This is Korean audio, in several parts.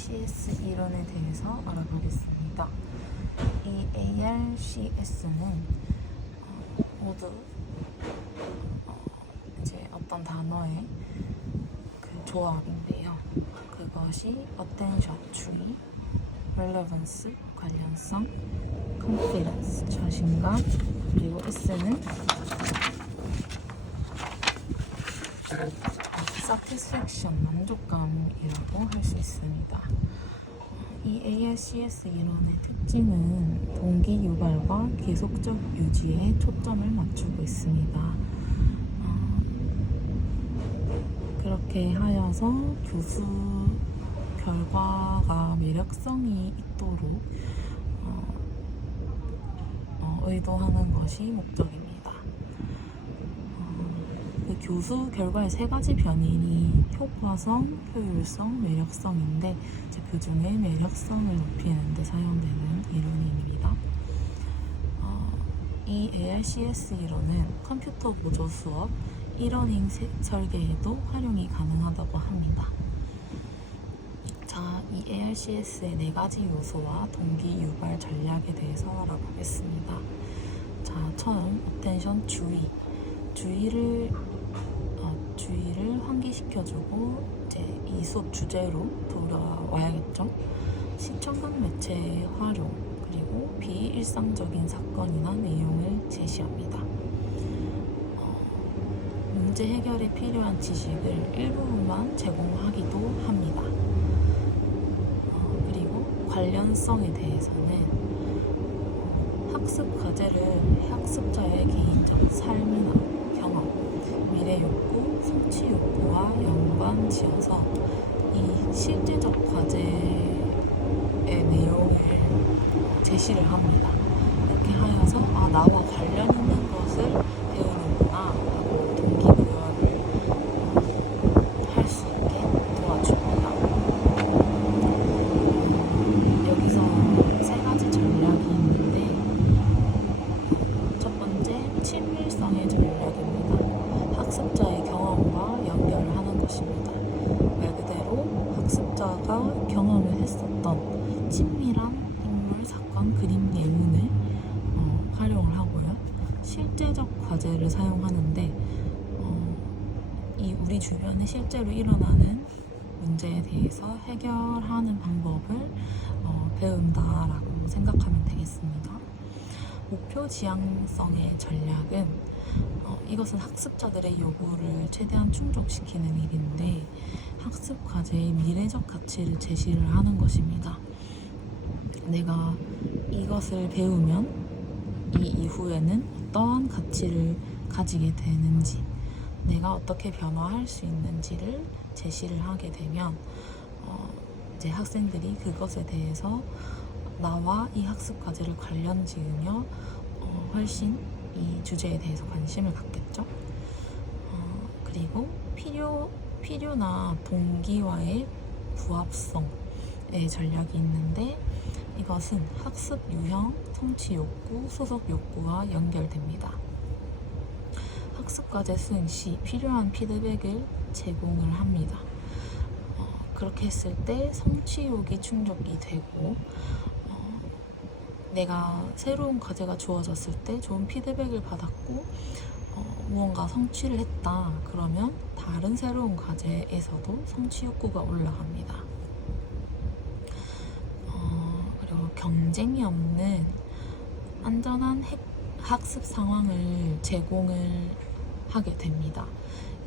ARCS 이론에 대해서 알아보겠습니다. 이 ARCS는 모두 이제 어떤 단어의 그 조합인데요. 그것이 attention, 주의, relevance, 관련성, confidence, 자신감, 그리고 S는 satisfaction, 만족감이라고 할 수 있습니다. 이 ARCS 이론의 특징은 동기 유발과 계속적 유지에 초점을 맞추고 있습니다. 그렇게 하여서 교수 결과가 매력성이 있도록 의도하는 것이 목적입니다. 그 교수 결과의 세 가지 변인이 효과성, 효율성, 매력성인데 그 중에 매력성을 높이는 데 사용되는 이론입니다. 이 ARCS 이론은 컴퓨터 보조 수업, 이러닝 설계에도 활용이 가능하다고 합니다. 자, 이 ARCS의 네 가지 요소와 동기 유발 전략에 대해서 알아보겠습니다. 자, 처음 attention, 주의를 환기시켜주고 이제 이 수업 주제로 돌아와야겠죠. 시청각 매체의 활용, 그리고 비일상적인 사건이나 내용을 제시합니다. 문제 해결에 필요한 지식을 일부분만 제공하기도 합니다. 그리고 관련성에 대해서는 학습 과제를 학습자의 개인적 삶이나 경험, 미래 욕구, 성취 욕구와 연관지어서 이 실제적 과제의 내용을 제시를 합니다. 이렇게 하여서 나와 관련 있는 것을 배우는구나 하고 동기부여를 할 수 있게 도와줍니다. 여기서 세 가지 전략이 있는데 첫 번째, 친밀성의 전략입니다. 학습자의 경험과 연결을 하는 것입니다. 말 그대로 학습자가 경험을 했었던 친밀한 인물, 사건, 그림, 예문을 활용을 하고요. 실제적 과제를 사용하는데 이 우리 주변에 실제로 일어나는 문제에 대해서 해결하는 방법을 배운다라고 생각하면 되겠습니다. 목표 지향성의 전략은 이것은 학습자들의 요구를 최대한 충족시키는 일인데 학습 과제의 미래적 가치를 제시를 하는 것입니다. 내가 이것을 배우면 이 이후에는 어떠한 가치를 가지게 되는지, 내가 어떻게 변화할 수 있는지를 제시를 하게 되면 이제 학생들이 그것에 대해서 나와 이 학습 과제를 관련 지으며 훨씬 이 주제에 대해서 관심을 갖겠죠. 그리고 필요나 동기와의 부합성의 전략이 있는데 이것은 학습 유형, 성취 욕구, 소속 욕구와 연결됩니다. 학습 과제 수행 시 필요한 피드백을 제공을 합니다. 그렇게 했을 때 성취욕이 충족이 되고 내가 새로운 과제가 주어졌을 때 좋은 피드백을 받았고 무언가 성취를 했다 그러면 다른 새로운 과제에서도 성취 욕구가 올라갑니다. 그리고 경쟁이 없는 안전한 학습 상황을 제공을 하게 됩니다.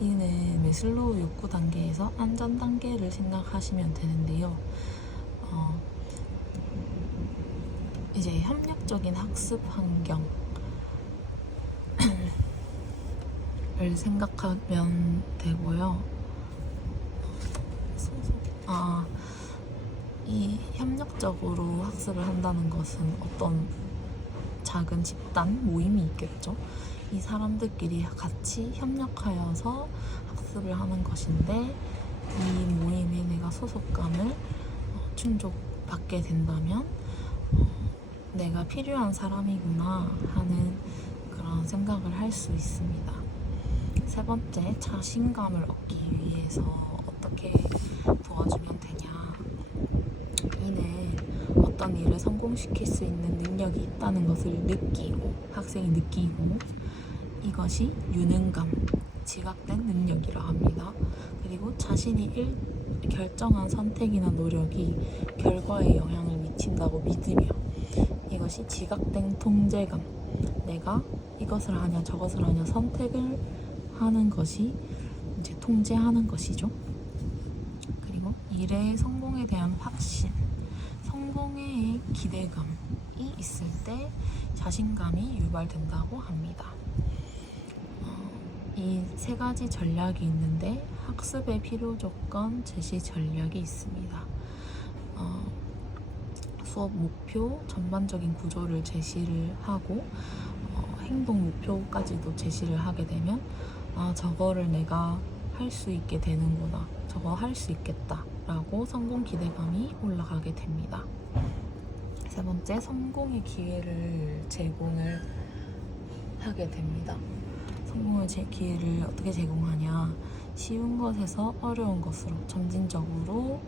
이는 매슬로우 욕구 단계에서 안전 단계를 생각하시면 되는데요. 이제 협력적인 학습 환경을 생각하면 되고요. 이 협력적으로 학습을 한다는 것은 어떤 작은 집단 모임이 있겠죠. 이 사람들끼리 같이 협력하여서 학습을 하는 것인데 이 모임에 내가 소속감을 충족받게 된다면 내가 필요한 사람이구나 하는 그런 생각을 할 수 있습니다. 세 번째, 자신감을 얻기 위해서 어떻게 도와주면 되냐. 어떤 일을 성공시킬 수 있는 능력이 있다는 것을 학생이 느끼고 이것이 유능감, 지각된 능력이라 합니다. 그리고 자신이 결정한 선택이나 노력이 결과에 영향을 미친다고 믿으며 이것이 지각된 통제감, 내가 이것을 하냐 저것을 하냐 선택을 하는 것이 이제 통제하는 것이죠. 그리고 일의 성공에 대한 확신, 성공의 기대감이 있을 때 자신감이 유발된다고 합니다. 이 세 가지 전략이 있는데 학습의 필요 조건 제시 전략이 있습니다. 수업 목표 전반적인 구조를 제시를 하고 행동 목표까지도 제시를 하게 되면 저거를 내가 할 수 있게 되는구나, 저거 할 수 있겠다 라고 성공 기대감이 올라가게 됩니다. 세 번째, 성공의 기회를 제공을 하게 됩니다. 성공의 기회를 어떻게 제공하냐, 쉬운 것에서 어려운 것으로 점진적으로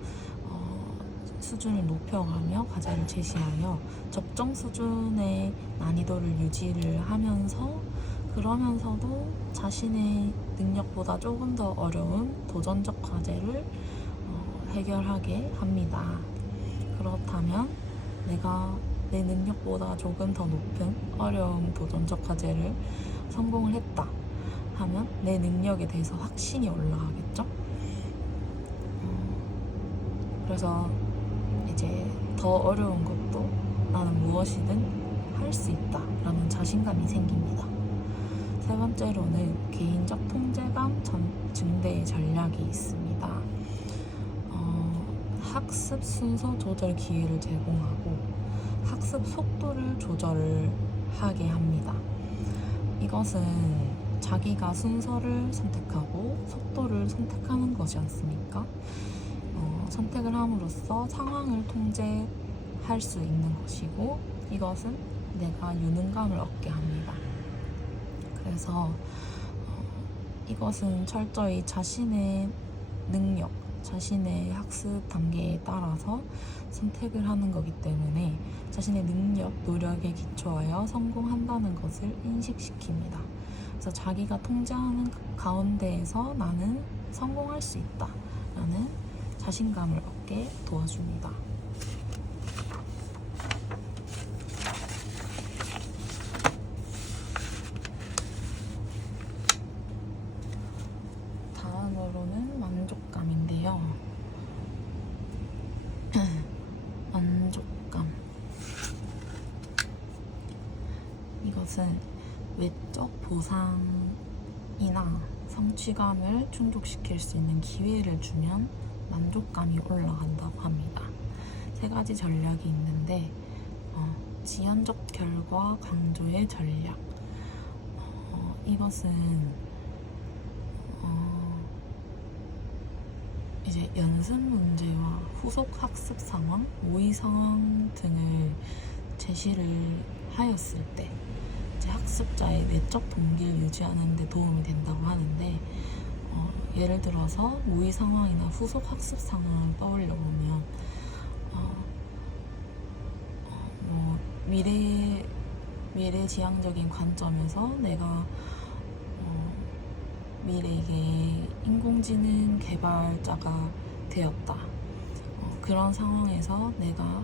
수준을 높여가며 과제를 제시하여 적정 수준의 난이도를 유지를 하면서 그러면서도 자신의 능력보다 조금 더 어려운 도전적 과제를 해결하게 합니다. 그렇다면 내가 내 능력보다 조금 더 높은 어려운 도전적 과제를 성공을 했다 하면 내 능력에 대해서 확신이 올라가겠죠? 그래서 이제 더 어려운 것도 나는 무엇이든 할 수 있다 라는 자신감이 생깁니다. 세 번째로는 개인적 통제감 증대의 전략이 있습니다. 학습 순서 조절 기회를 제공하고 학습 속도를 조절을 하게 합니다. 이것은 자기가 순서를 선택하고 속도를 선택하는 것이 않습니까? 선택을 함으로써 상황을 통제할 수 있는 것이고 이것은 내가 유능감을 얻게 합니다. 그래서 이것은 철저히 자신의 능력, 자신의 학습 단계에 따라서 선택을 하는 거기 때문에 자신의 능력, 노력에 기초하여 성공한다는 것을 인식시킵니다. 그래서 자기가 통제하는 가운데에서 나는 성공할 수 있다 라는 자신감을 얻게 도와줍니다. 다음으로는 만족감인데요. 만족감. 이것은 외적 보상이나 성취감을 충족시킬 수 있는 기회를 주면 만족감이 올라간다고 합니다. 세 가지 전략이 있는데 지연적 결과 강조의 전략. 이것은 이제 연습 문제와 후속 학습 상황, 모의 상황 등을 제시를 하였을 때 이제 학습자의 내적 동기를 유지하는 데 도움이 된다고 하는데 예를 들어서 모의 상황이나 후속 학습 상황을 떠올려 보면 미래지향적인 관점에서 내가 미래의 인공지능 개발자가 되었다. 그런 상황에서 내가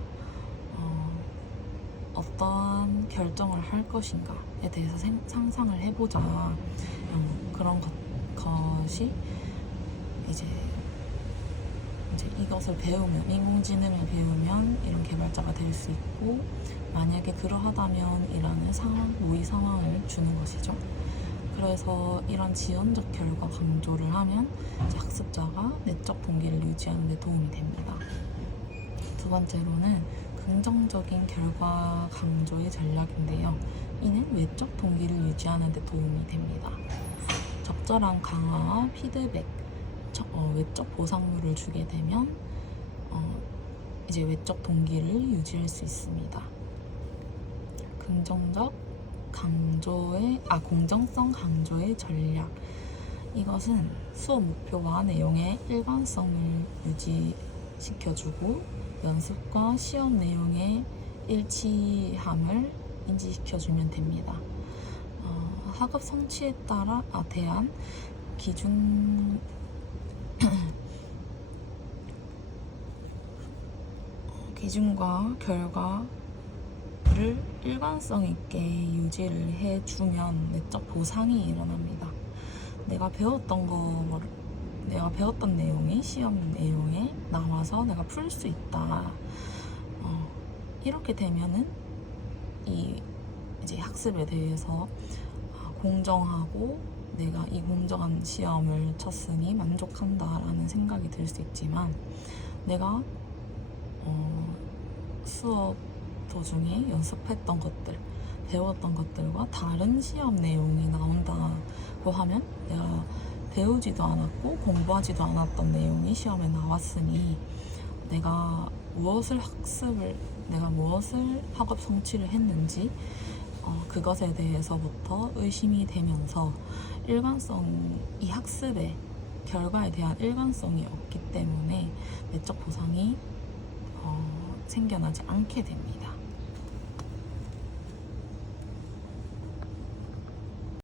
어떠한 결정을 할 것인가에 대해서 상상을 해보자. 그런 것이 이제 이것을 배우면, 인공지능을 배우면 이런 개발자가 될 수 있고, 만약에 그러하다면 이라는 모의 상황을 주는 것이죠. 그래서 이런 지연적 결과 강조를 하면 학습자가 내적 동기를 유지하는 데 도움이 됩니다. 두 번째로는 긍정적인 결과 강조의 전략인데요. 이는 외적 동기를 유지하는 데 도움이 됩니다. 적절한 강화와 피드백, 외적 보상물을 주게 되면 이제 외적 동기를 유지할 수 있습니다. 공정성 강조의 전략. 이것은 수업 목표와 내용의 일관성을 유지시켜주고 연습과 시험 내용의 일치함을 인지시켜주면 됩니다. 학업 성취에 따라 대한 기준과 결과를 일관성 있게 유지를 해주면 내적 보상이 일어납니다. 내가 배웠던 내용이 시험 내용에 나와서 내가 풀 수 있다. 이렇게 되면은 이제 학습에 대해서 공정하고 내가 이 공정한 시험을 쳤으니 만족한다라는 생각이 들 수 있지만, 내가 수업 도중에 연습했던 것들, 배웠던 것들과 다른 시험 내용이 나온다고 하면 내가 배우지도 않았고 공부하지도 않았던 내용이 시험에 나왔으니 내가 무엇을 학업 성취를 했는지 그것에 대해서부터 의심이 되면서 이 학습의 결과에 대한 일관성이 없기 때문에 내적 보상이 생겨나지 않게 됩니다.